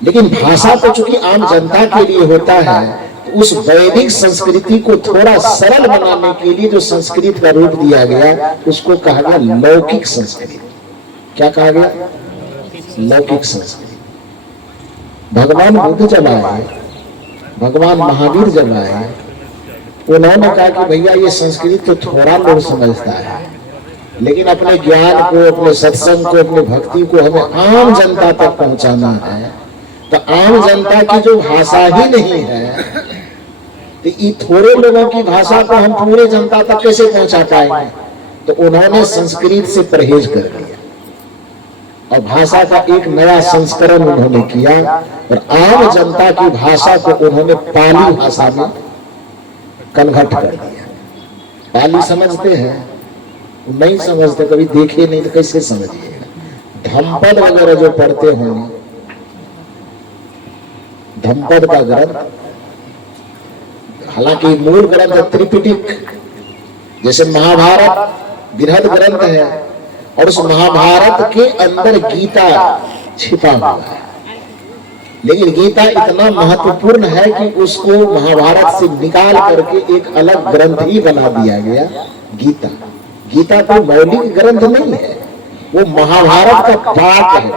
लेकिन भाषा तो चूंकि आम जनता के लिए होता है, तो उस वैदिक संस्कृति को थोड़ा सरल बनाने के लिए जो संस्कृत का रूप दिया गया उसको कहा गया लौकिक संस्कृत। क्या कहा गया? लौकिक संस्कृत। भगवान बुद्ध जब आए, भगवान महावीर जब आए, उन्होंने कहा कि भैया ये संस्कृत तो थोड़ा लोग समझता है, लेकिन अपने ज्ञान को, अपने सत्संग को, अपनी भक्ति को हमें आम जनता तक पहुंचाना है। तो आम जनता की जो भाषा ही नहीं है, तो ये थोड़े लोगों की भाषा को हम पूरे जनता तक कैसे पहुंचा पाएंगे? तो उन्होंने संस्कृत से परहेज कर दिया और भाषा का एक नया संस्करण उन्होंने किया और आम जनता की भाषा को उन्होंने पाली भाषा में कन्वर्ट कर दिया। पाली समझते हैं? नहीं समझते, कभी देखे नहीं तो कैसे समझिएगा। धम्पद वगैरह जो पढ़ते होंगे, धम्पद का ग्रंथ, हालांकि मूल ग्रंथ त्रिपिटक, जैसे महाभारत बृहद ग्रंथ है और उस महाभारत के अंदर गीता छिपा हुआ है, लेकिन गीता इतना महत्वपूर्ण है कि उसको महाभारत से निकाल करके एक अलग ग्रंथ ही बना दिया गया, गीता। गीता तो मौलिक ग्रंथ नहीं है, वो महाभारत का पार्ट है,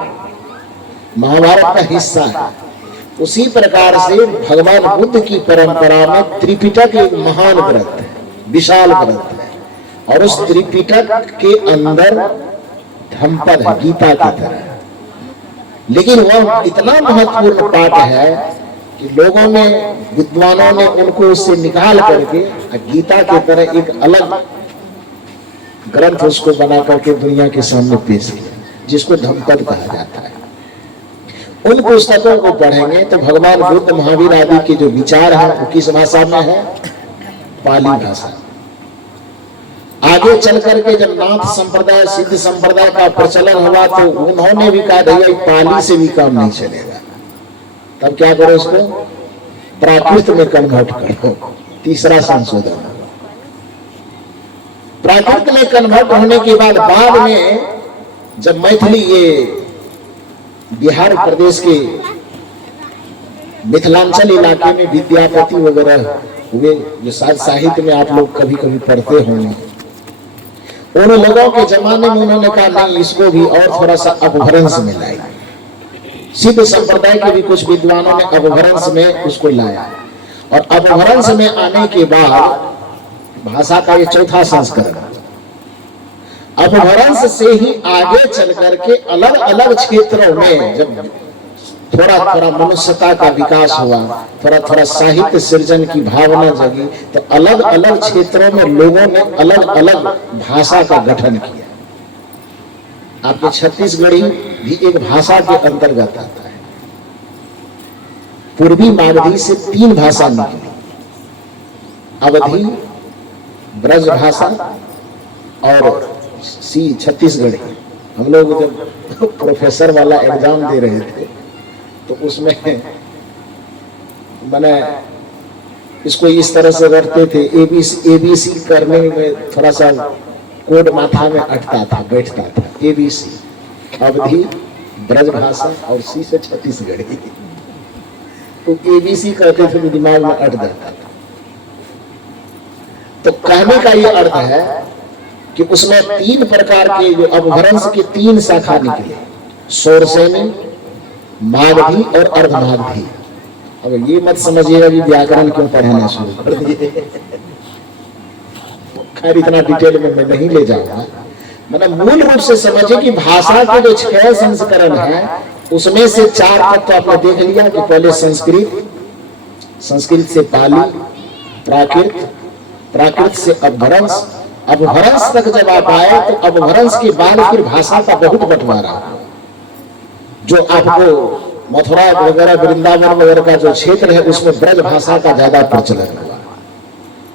महाभारत का हिस्सा है। उसी प्रकार से भगवान बुद्ध की परंपरा में त्रिपिटक एक महान ग्रंथ है, विशाल ग्रंथ है, और उस त्रिपिटक के अंदर धम्पद है गीता की तरह। लेकिन वह इतना महत्वपूर्ण पाठ है कि लोगों ने, विद्वानों ने उनको उससे निकाल करके गीता की तरह एक अलग ग्रंथ उसको बना करके दुनिया के सामने पेश किया, जिसको धम्पद कहा जाता है। उन पुस्तकों को पढ़ेंगे तो भगवान बुद्ध, महावीर आदि के जो विचार हैं वो किस भाषा में है? पाली भाषा। आगे चल करके जब नाथ संप्रदाय, सिद्ध संप्रदाय का प्रचलन हुआ तो उन्होंने भी कहा भैया पाली से भी काम नहीं चलेगा, तब क्या करो, इसको प्राकृत में कन्वर्ट करो। तीसरा संशोधन, प्राकृत में कन्वर्ट होने के बाद में जब मैथिली, ये बिहार प्रदेश के मिथिलांचल इलाके में विद्यापति वगैरह हुए, जो शायद साहित्य में आप लोग कभी कभी पढ़ते होंगे, उन लोगों के जमाने में उन्होंने कहा नहीं, इसको भी और थोड़ा सा अपभ्रंश में लाए। सिद्ध संप्रदाय के भी कुछ विद्वानों ने अपभ्रंश में उसको लाया, और अपभ्रंश में आने के बाद भाषा का ये चौथा संस्करण, अपभ्रंश से ही आगे चल करके अलग अलग क्षेत्रों में जब थोड़ा थोड़ा मनुष्यता का विकास हुआ, थोड़ा थोड़ा साहित्य सृजन की भावना जगी, तो अलग अलग क्षेत्रों में लोगों ने अलग अलग भाषा का गठन किया। आपके छत्तीसगढ़ी भी एक भाषा के अंतर्गत आता है। पूर्वी मागधी से 3 भाषा निकली, अवधी, ब्रज भाषा और छत्तीसगढ़ी। हम लोग जब प्रोफेसर वाला एग्जाम दे रहे थे तो उसमें मैंने इसको इस तरह से करते थे, एबीसी करने में थोड़ा सा कोड माथा में अटता था, बैठता था। एबीसी, अवधी, ब्रज भाषा और सी से छत्तीसगढ़ी। तो एबीसी करते थे तो दिमाग में अट जाता था। तो कहने का ये अर्थ है कि उसमें 3 प्रकार के जो अपभ्रंश के 3 शाखा निकले, शौरसेनी, मागधी और अर्धमागधी। अब ये मत समझिएगा कि व्याकरण क्यों पढ़ाना शुरू कर दिए, खैर इतना डिटेल में मैं नहीं ले जाऊंगा। मतलब मूल रूप से समझिए कि भाषा के जो 6 संस्करण है उसमें से 4 तक तो आपने देख लिया कि पहले संस्कृत, संस्कृत से पाली, प्राकृत, प्राकृत से अपभ्रंश, अपभ्रंश तक जब आप आए तो अपभ्रंश के बाद फिर भाषा का बहुत बंटवारा, जो आपको मथुरा वगैरह, वृंदावन वगैरह का जो क्षेत्र है उसमें ब्रज भाषा का ज्यादा प्रचलन हुआ,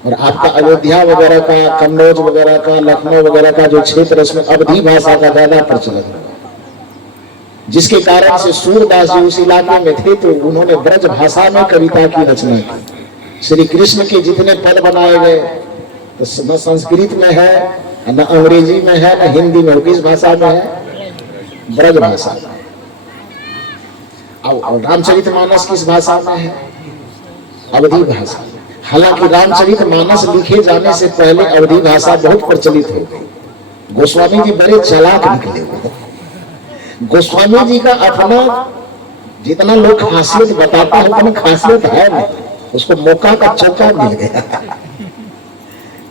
और आपका अयोध्या वगैरह का, कन्नौज वगैरह का, लखनऊ वगैरह का जो क्षेत्र है उसमें अवधी भाषा का ज्यादा प्रचलन हुआ, जिसके कारण से सूरदास जी उस इलाके में थे तो उन्होंने ब्रज भाषा में कविता की रचना की। श्री कृष्ण के जितने पद बनाए गए तो न संस्कृत में है, न अंग्रेजी में है, न हिंदी में, किस भाषा में है? ब्रज भाषा। और रामचरितमानस किस भाषा में है? अवधी भाषा। हालांकि रामचरितमानस लिखे जाने से पहले अवधी भाषा बहुत प्रचलित हो गई। गोस्वामी जी बड़े चालाक निकले हुए। गोस्वामी जी का अपना जितना लोग खासियत बताते हैं उतना खासियत है नहीं, उसको मौका का चौका मिल गया।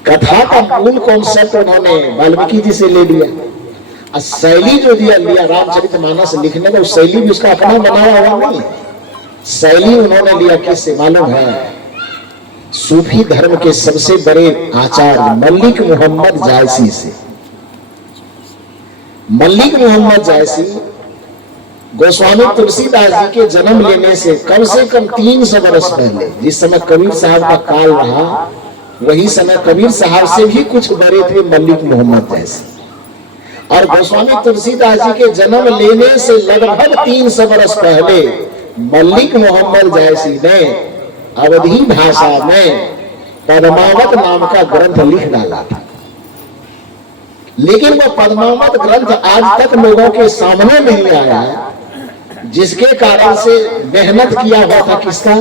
कथा का मूल कॉन्सेप्ट उन्होंने वाल्मीकि जी से ले लिया और शैली जो लिया रामचरितमानस लिखने का, उस शैली भी उसका अपना बनाया हुआ नहीं है। शैली उन्होंने लिया किससे मालूम है? सूफी धर्म के सबसे बड़े आचार्य मलिक मोहम्मद जायसी से। मलिक मोहम्मद जायसी गोस्वामी तुलसीदास जी के जन्म लेने से कम 300 वर्ष पहले, जिस समय कबीर साहब का काल रहा, वही समय कबीर साहब से भी कुछ बड़े थे मलिक मोहम्मद जायसी। और गोस्वामी तुलसीदास जी के जन्म लेने से लगभग 300 वर्ष पहले मलिक मोहम्मद जायसी ने अवधी भाषा में पद्मावत नाम का ग्रंथ लिख डाला था। लेकिन वह पद्मावत ग्रंथ आज तक लोगों के सामने नहीं आया है, जिसके कारण से मेहनत किया हुआ था किसका?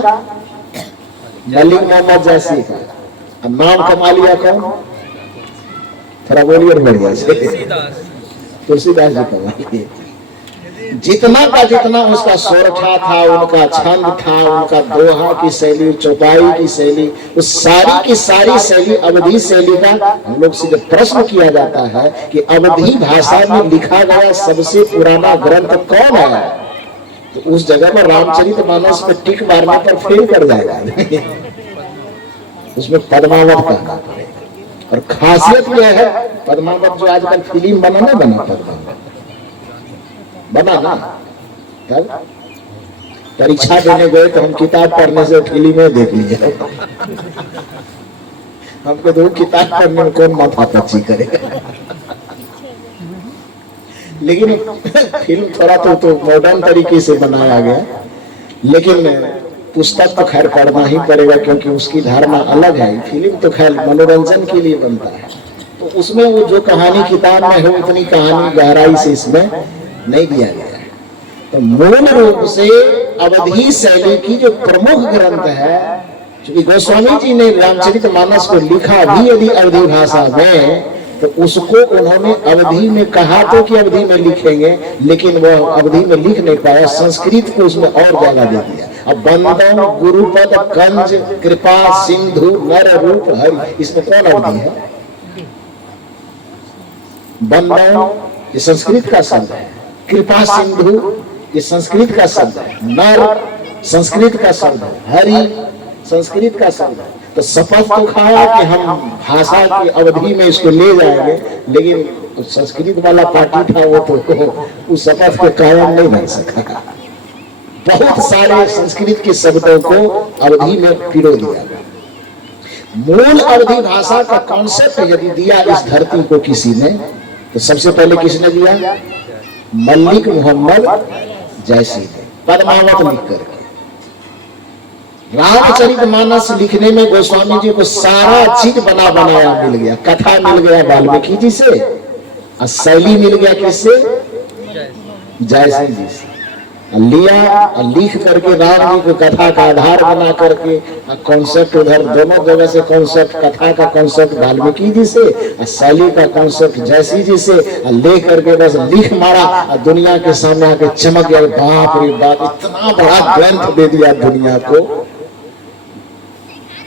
मलिक मोहम्मद जायसी का। नाम कमा लिया कौन? थोड़ा बोलिए बढ़िया से। तुलसीदास जी कमा लिए। जितना का जितना उसका सोरठा था, उनका छंद था, उनका दोहा की शैली, चौपाई की शैली, उस सारी की सारी शैली अवधी शैली का हम लोग से जब प्रश्न किया जाता है कि अवधी भाषा में लिखा गया सबसे पुराना ग्रंथ कौन है, तो उस जगह में रामचरितमानस में टिक मारने पर फेल कर जाएगा। उसमें पद्मावत कहना पड़ेगा। और खासियत यह है पद्मावत जो आजकल फिल्म बना ना, बना पद्मावत बना ना, तब परीक्षा देने गए तो हम किताब पढ़ने से फिल्में देख लीजिए। हमको तो किताब पढ़ने में कौन माथा पच्ची करेगा। लेकिन फिल्म थोड़ा तो मॉडर्न तरीके से बनाया गया, लेकिन पुस्तक तो खैर पढ़ना ही पड़ेगा क्योंकि उसकी धारणा अलग है। फिल्म तो खैर मनोरंजन के लिए बनता है, तो उसमें वो जो कहानी किताब में है उतनी कहानी गहराई से इसमें नहीं दिया गया है। तो मूल रूप से अवधी शैली की जो प्रमुख ग्रंथ है, क्योंकि गोस्वामी जी ने रामचरितमानस को लिखा भी यदि अवधी भाषा में, तो उसको उन्होंने अवधी में कहा तो कि अवधी में लिखेंगे, लेकिन वह अवधी में लिख नहीं पाया, संस्कृत को उसमें और जगह दे दिया। अब बंदम गुरुपद कंज कृपा सिंधु नर रूप हरि, इसमें कौन अवधी है? बंदम ये संस्कृत का शब्द है, कृपा सिंधु ये संस्कृत का शब्द है, नर संस्कृत का शब्द है, हरि संस्कृत का शब्द है। तो शपथ तो खाया कि हम भाषा की अवधि में इसको ले जाएंगे, लेकिन संस्कृत वाला पार्टी था वो तो उस शपथ के कायम नहीं बन सका। बहुत सारे संस्कृत के शब्दों को अवधि में पिरो दिया। मूल अवधी भाषा का कॉन्सेप्ट यदि दिया इस धरती को किसी ने, तो सबसे पहले किसने दिया? मलिक मोहम्मद जायसी ने पद्मावत लिख करके। रामचरितमानस लिखने में गोस्वामी जी को सारा चीज बनाया मिल गया। कथा मिल गया वाल्मीकि जी से और शैली मिल गया किससे? जायसी जी से। लिया लिख करके राम जी को कथा का आधार बना करके कॉन्सेप्ट उधर दोनों जगह से कॉन्सेप्ट, कथा का कॉन्सेप्ट वाल्मीकि जी से और शैली का कॉन्सेप्ट जायसी जी से ले करके बस लिख मारा और दुनिया के सामने आके चमक गया। बाप रे बाप, इतना बड़ा ग्रंथ दे दिया दुनिया को,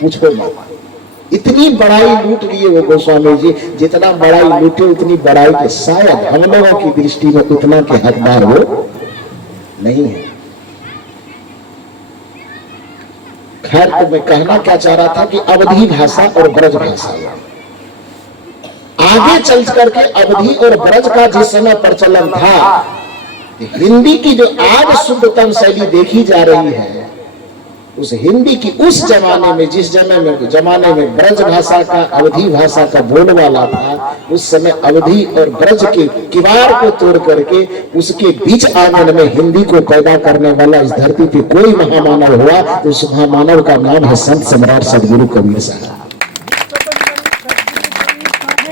पूछो मत। इतनी बड़ाई लूट लिए वो गोस्वामी जी, जितना बड़ाई लूटे उतनी बड़ाई के शायद हम लोगों की दृष्टि में उतना के हकदार हो नहीं है। खैर, तो मैं कहना क्या चाह रहा था कि अवधी भाषा और ब्रज भाषा आगे चल करके अवधी और ब्रज का जिस समय प्रचलन था, हिंदी की जो आज शुद्धतम शैली देखी जा रही है, उस हिंदी की उस जमाने में, जिस जमाने में ब्रज भाषा का अवधी भाषा का बोलबाला था, उस समय अवधी और ब्रज के किवाड़ को तोड़ करके उसके बीच आंगन में हिंदी को पैदा करने वाला इस धरती पे कोई महामानव हुआ तो उस महामानव का नाम है संत सम्राट सदगुरु कबीर साहब।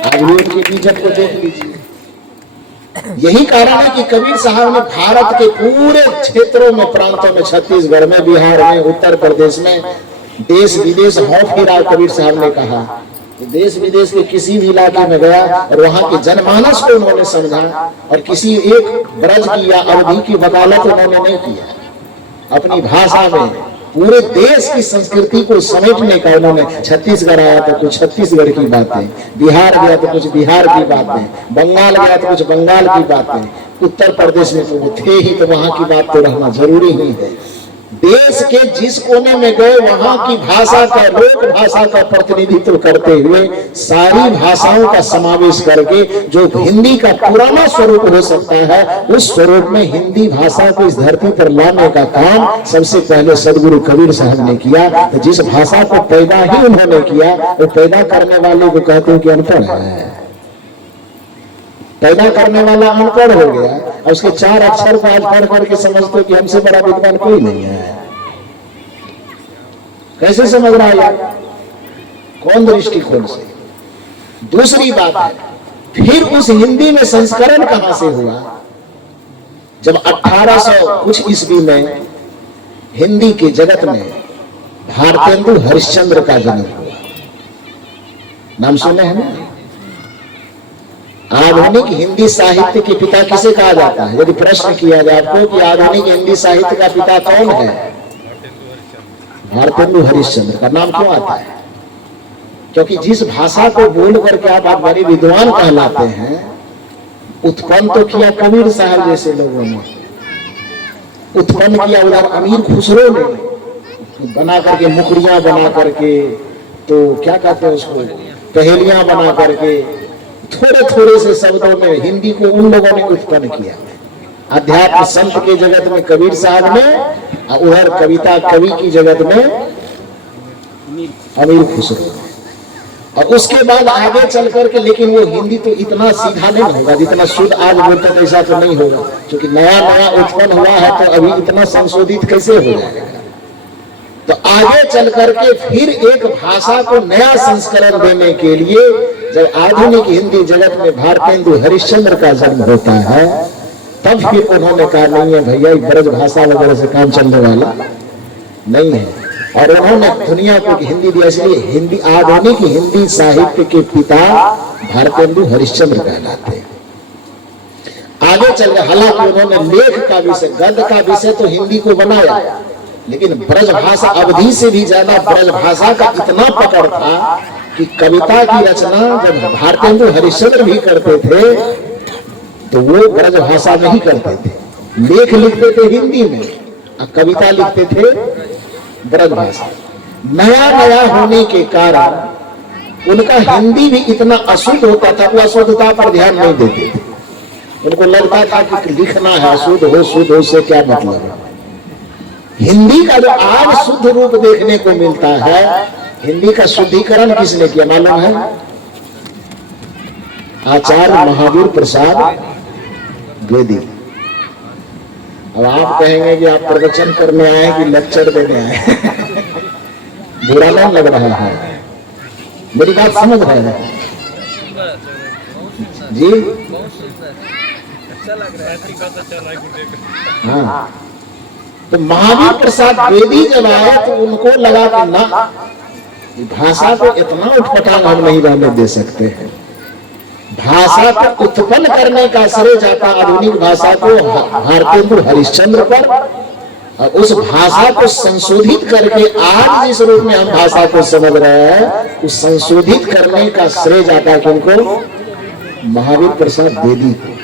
आज उनके बीजक को देख लीजिए। यही कारण है कि कबीर साहब ने भारत के पूरे क्षेत्रों में, प्रांतों में, छत्तीसगढ़ में, बिहार में, उत्तर प्रदेश में देश विदेश हौफ फिरा। कबीर साहब ने कहा देश विदेश के किसी भी इलाके में गया और वहां के जनमानस को उन्होंने समझा, और किसी एक ब्रज की या अवधि की वकालत उन्होंने नहीं किया। अपनी भाषा में पूरे देश की संस्कृति को समेटने का उन्होंने, छत्तीसगढ़ आया तो कुछ छत्तीसगढ़ की बातें, बिहार गया तो कुछ बिहार की बातें, बंगाल गया तो कुछ बंगाल की बातें, उत्तर प्रदेश में तो वो थे ही, तो वहां की बात तो रहना जरूरी ही है। देश के जिस कोने में गए वहां की भाषा का, लोक भाषा का प्रतिनिधित्व करते हुए सारी भाषाओं का समावेश करके जो हिंदी का पुराना स्वरूप हो सकता है, उस स्वरूप में हिंदी भाषा को इस धरती पर लाने का काम सबसे पहले सदगुरु कबीर साहब ने किया। तो जिस भाषा को पैदा ही उन्होंने किया, वो पैदा करने वाले को कहते हैं कि अनपढ़ है। पैदा करने वाला अनपढ़ हो गया और उसके 4 अक्षर को आज पढ़ करके समझते कि हमसे बड़ा विद्वान कोई नहीं है। कैसे समझ रहा है? कौन दृष्टिकोण से? दूसरी बात है, फिर उस हिंदी में संस्करण कहां से हुआ? जब 1800 कुछ ईस्वी में हिंदी के जगत में भारतेंदु हरिश्चंद्र का जन्म हुआ। नाम सुने हैं ना? आधुनिक हिंदी साहित्य के पिता किसे कहा जाता है? यदि प्रश्न किया जाए आपको कि आधुनिक हिंदी साहित्य का पिता कौन है, भारतेंदु हरिश्चंद्र का नाम क्यों आता है? क्योंकि जिस भाषा को बोल करके आप बड़े विद्वान कहलाते हैं, उत्पन्न तो किया कबीर साहब जैसे लोगों ने, उत्पन्न किया उधर अमीर खुसरो ने, बना करके मुखड़ियां बना करके, तो क्या कहते हैं उसको, पहेलियां बना करके, थोड़े थोड़े से शब्दों में हिंदी को उन लोगों ने उत्पन्न किया। अध्यात्म संत के जगत में कबीर साहब ने, उधर कविता कवि की जगत में अमीर खुसरो। और उसके बाद आगे चल करके, लेकिन वो हिंदी तो इतना सीधा नहीं होगा जितना शुद्ध आज बोलते थे, ऐसा तो नहीं होगा, क्योंकि नया नया उत्पन्न हुआ है, तो अभी इतना संशोधित कैसे हो जाएगा? तो आगे चल करके फिर एक भाषा को नया संस्करण देने के लिए जब आधुनिक हिंदी जगत में भारतेंदु हरिश्चंद्र का जन्म होता है, तब फिर उन्होंने कहा नहीं है भैया, ब्रज भाषा वगैरह से काम चलने वाला नहीं है, और उन्होंने दुनिया को हिंदी दिया। इसलिए हिंदी, आधुनिक हिंदी साहित्य के पिता भारतेंदु हरिश्चंद्र कहलाते हैं। आगे चल गए, हालांकि उन्होंने लेख का विषय, गद्य का विषय तो हिंदी को बनाया, लेकिन ब्रज भाषा अवधि से भी ज्यादा ब्रज भाषा का इतना पकड़ था कि कविता की रचना जब भारतेंदु हरिश्चंद्र भी करते थे तो वो ब्रज भाषा में ही करते थे। लेख लिखते थे हिंदी में और कविता लिखते थे ब्रज भाषा। नया नया होने के कारण उनका हिंदी भी इतना अशुद्ध होता था, वो अशुद्धता पर ध्यान नहीं देते थे। उनको लगता था कि लिखना है, शुद्ध हो से क्या मतलब है। हिंदी का जो आज शुद्ध रूप देखने को मिलता है, हिंदी का शुद्धिकरण किसने किया मालूम है? आचार्य महावीर प्रसाद द्विवेदी। अब आप कहेंगे कि आप प्रवचन करने आए कि लेक्चर देने आए बुरा नहीं लग रहा है? मेरी बात समझ रहे हैं जी? हाँ, तो महावीर प्रसाद द्विवेदी जब आए तो उनको लगा कि ना, भाषा को इतना उठपटांग हम नहीं रहने दे सकते हैं। भाषा को उत्पन्न करने का श्रेय जाता आधुनिक भाषा को भारतेंदु हरिश्चंद्र पर, और उस भाषा को संशोधित करके आज जिस रूप में हम भाषा को समझ रहे हैं, उस संशोधित करने का श्रेय जाता किनको? महावीर प्रसाद द्विवेदी को।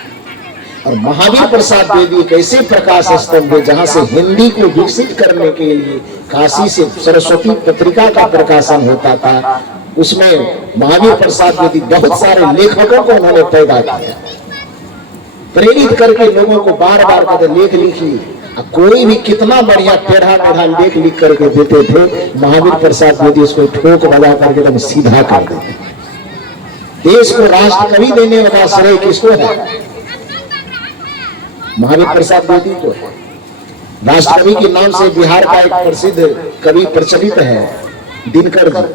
और महावीर प्रसाद द्विवेदी एक ऐसे प्रकाश स्तंभ है जहां से हिंदी को विकसित करने के लिए काशी से सरस्वती पत्रिका का प्रकाशन होता था। उसमें महावीर प्रसाद द्विवेदी बहुत सारे लेखकों को उन्होंने पैदा किया, प्रेरित करके लोगों को बार बार कहते लेख लिखिए। कोई भी कितना बढ़िया टेढ़ा मेढ़ा लेख लिख करके देते थे, महावीर प्रसाद द्विवेदी उसको ठोक बजा करके एकदम सीधा कर देते। देश को राष्ट्र कवि देने वाला श्रेय किसको है? महावीर प्रसाद द्विवेदी को है। राष्ट्र कवि के नाम से बिहार का एक प्रसिद्ध कवि प्रचलित है, दिनकर जी,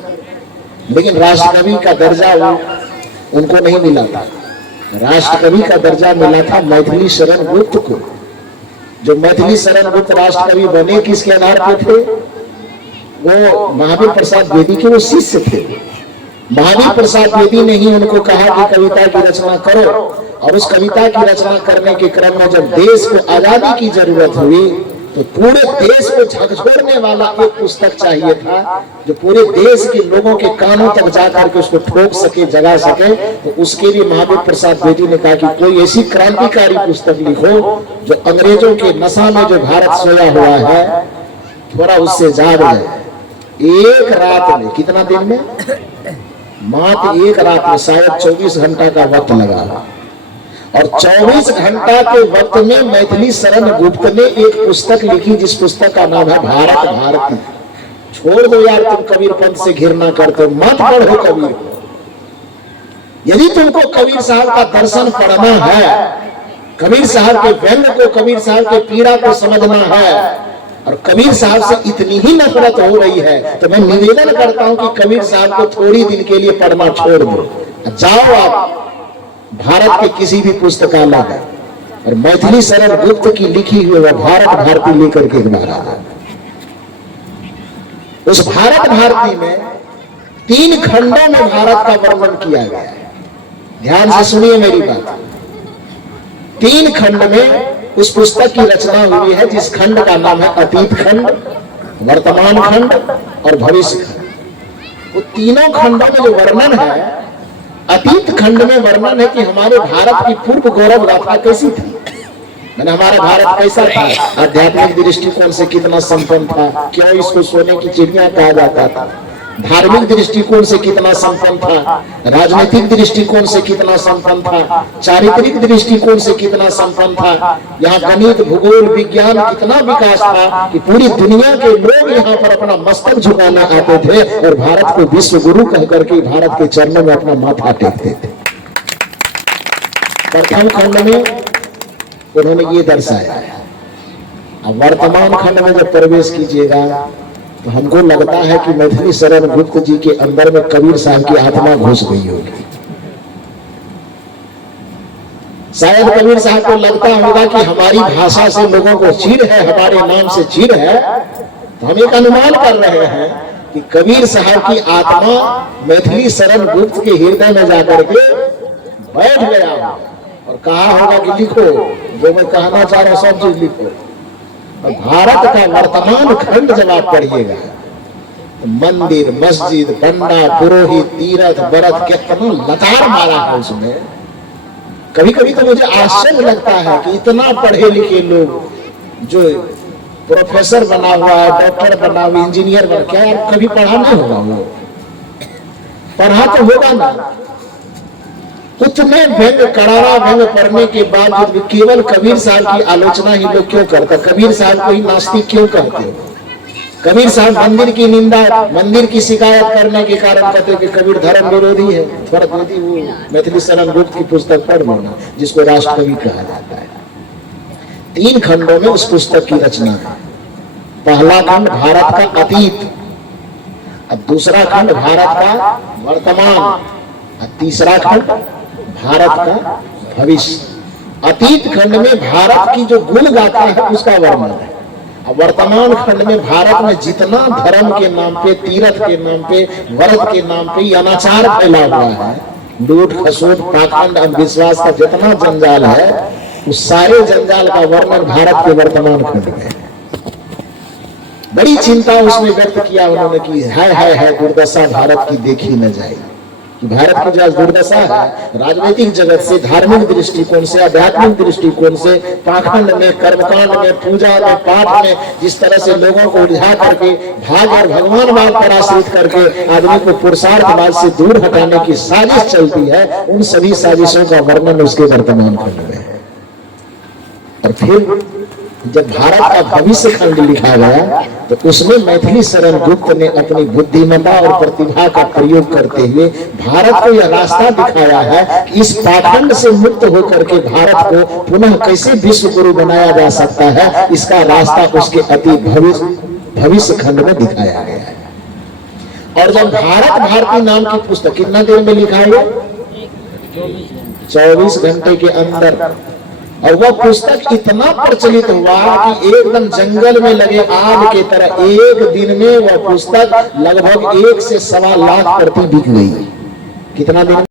लेकिन राष्ट्र कवि का दर्जा उनको नहीं मिला था। राष्ट्र कवि का दर्जा मिला था मैथिली शरण गुप्त को। जो मैथिली शरण गुप्त राष्ट्र कवि बने किसके आधार पर थे? वो महावीर प्रसाद द्विवेदी के वो शिष्य थे। महावीर प्रसाद द्विवेदी ने ही उनको कहा कि कविता की रचना करो, और उस कविता की रचना करने के क्रम में जब देश को आजादी की जरूरत हुई तो पूरे देश को झकझोरने वाला एक पुस्तक चाहिए था, जो पूरे देश के लोगों के कानों तक जाकर के उसको ठोक सके, जगा सके। तो उसके लिए महावीर प्रसाद द्विवेदी ने कहा कि कोई ऐसी क्रांतिकारी पुस्तक लिखो जो अंग्रेजों के नशा में जो भारत सोया हुआ है थोड़ा उससे जाग जाए। एक रात में, कितना दिन में? मात्र एक रात में, शायद 24 घंटा का वक्त लगा, और 24 घंटा के वक्त में मैथिली शरण गुप्त ने एक पुस्तक लिखी जिस पुस्तक का नाम है भारत भारती। छोड़ दो यार, तुम कबीर पंथ से घृणा करते हो, मत पढ़ो कबीर। यदि तुमको कबीर साहब का दर्शन पढ़ना है, कबीर साहब के व्यंग को, कबीर साहब के पीड़ा को समझना है, और कबीर साहब से इतनी ही नफरत हो रही है, तो मैं निवेदन करता हूं कि कबीर साहब को थोड़ी दिन के लिए पढ़ना छोड़ दो। जाओ आप भारत के किसी भी पुस्तकालय में और मैथिली शरण गुप्त की लिखी हुई वह भारत भारती लेकर के एक बार आ जाए। उस भारत भारती में 3 खंडों में भारत का वर्णन किया गया है। ध्यान से सुनिए मेरी बात। 3 खंड में उस पुस्तक की रचना हुई है, जिस खंड का नाम है अतीत खंड, वर्तमान खंड और भविष्य खंड। वो तीनों खंडों में जो वर्णन है, अतीत खंड में वर्णन है कि हमारे भारत की पूर्व गौरव गाथा कैसी थी, मैंने हमारा भारत कैसा था, आध्यात्मिक दृष्टिकोण से कितना संपन्न था, क्यों इसको सोने की चिड़िया कहा जाता था, धार्मिक दृष्टिकोण से कितना संपन्न था, राजनीतिक दृष्टिकोण से कितना संपन्न था, चारित्रिक दृष्टिकोण से कितना संपन्न था, यहाँ गणित, भूगोल, विज्ञान कितना विकास था कि पूरी दुनिया के लोग यहाँ पर अपना मस्तक झुकाने आते थे और भारत को विश्व गुरु कहकर के भारत के चरणों में अपना माथा टेकते थे। प्रथम खंड में उन्होंने ये दर्शाया है। अब वर्तमान खंड में जब प्रवेश कीजिएगा तो हमको लगता है कि मैथिली शरण गुप्त जी के अंदर में कबीर साहब की आत्मा घुस गई होगी। शायद कबीर साहब को लगता होगा कि हमारी भाषा से लोगों को चिढ़ है, हमारे नाम से चिढ़ है, तो हम एक अनुमान कर रहे हैं कि कबीर साहब की आत्मा मैथिली शरण गुप्त के हृदय में जाकर के बैठ गया और कहा होगा कि लिखो, जो मैं कहना चाह रहा हूं सब चीज लिखो। भारत का वर्तमान खंड जब आप पढ़िएगा तो मंदिर, मस्जिद, पंडा, पुरोहित, तीर्थ, व्रत कितना लतार मारा है उसमें। कभी कभी तो मुझे आश्चर्य लगता है कि इतना पढ़े लिखे लोग जो प्रोफेसर बना हुआ है, डॉक्टर बना हुआ, इंजीनियर बना, क्या यार कभी पढ़ा नहीं होगा? वो पढ़ा तो होगा ना। उतने व्यंग, करारा व्यंग पढ़ने के बाद केवल कबीर साहब की आलोचना ही लोग क्यों करते? कबीर साहब को ही नास्तिक क्यों कहते हो? कबीर साहब मंदिर की निंदा, मंदिर की शिकायत करने के कारण कहते कि कबीर धर्म विरोधी है। फर्क नहीं, वो मैथिली शरण गुप्त की पुस्तक पढ़ लेना जिसको राष्ट्र कवि कहा जाता है। 3 खंडों में उस पुस्तक की रचना है। पहला खंड भारत का अतीत, अब दूसरा खंड भारत का वर्तमान, और तीसरा खंड भारत का भविष्य। अतीत खंड में भारत की जो गुण गाथा है उसका वर्णन है। अब वर्तमान खंड में भारत में जितना धर्म के नाम पे, तीर्थ के नाम पे, व्रत के नाम पे अनाचार फैला हुआ है, लूट खसोट, पाखंड, अंधविश्वास का जितना जंजाल है, उस सारे जंजाल का वर्णन भारत के वर्तमान खंड में है। बड़ी चिंता उसमें व्यक्त किया उन्होंने कि है दुर्दशा भारत की देखी न जाएगी। कि भारत की जो दुर्दशा है राजनीतिक जगत से, धार्मिक दृष्टिकोण से, आध्यात्मिक दृष्टिकोण से, पाखंड में, कर्मकांड में, पूजा में, पाठ में, जिस तरह से लोगों को उलझा करके भाग और भगवानवाद पर आश्रित करके आदमी को पुरुषार्थवाद से दूर हटाने की साजिश चलती है, उन सभी साजिशों का वर्णन उसके वर्तमान खंड में है। और फिर जब भारत का भविष्य खंड लिखा गया तो उसमें मैथिली शरण गुप्त ने अपनी बुद्धिमत्ता और प्रतिभा का प्रयोग करते हुए भारत को यह रास्ता दिखाया है कि इस पाखंड से मुक्त होकर के भारत को पुनः कैसे विश्व गुरु बनाया जा सकता है, इसका रास्ता उसके अति भविष्य खंड में दिखाया गया है। और जब भारत भारती नाम की पुस्तक कितना देर में लिखा हुआ? 24 घंटे के अंदर। और वह पुस्तक इतना प्रचलित हुआ कि एकदम जंगल में लगे आग के तरह एक दिन में वह पुस्तक लगभग 1 से 1.25 लाख प्रति बिक गई। कितना दिन?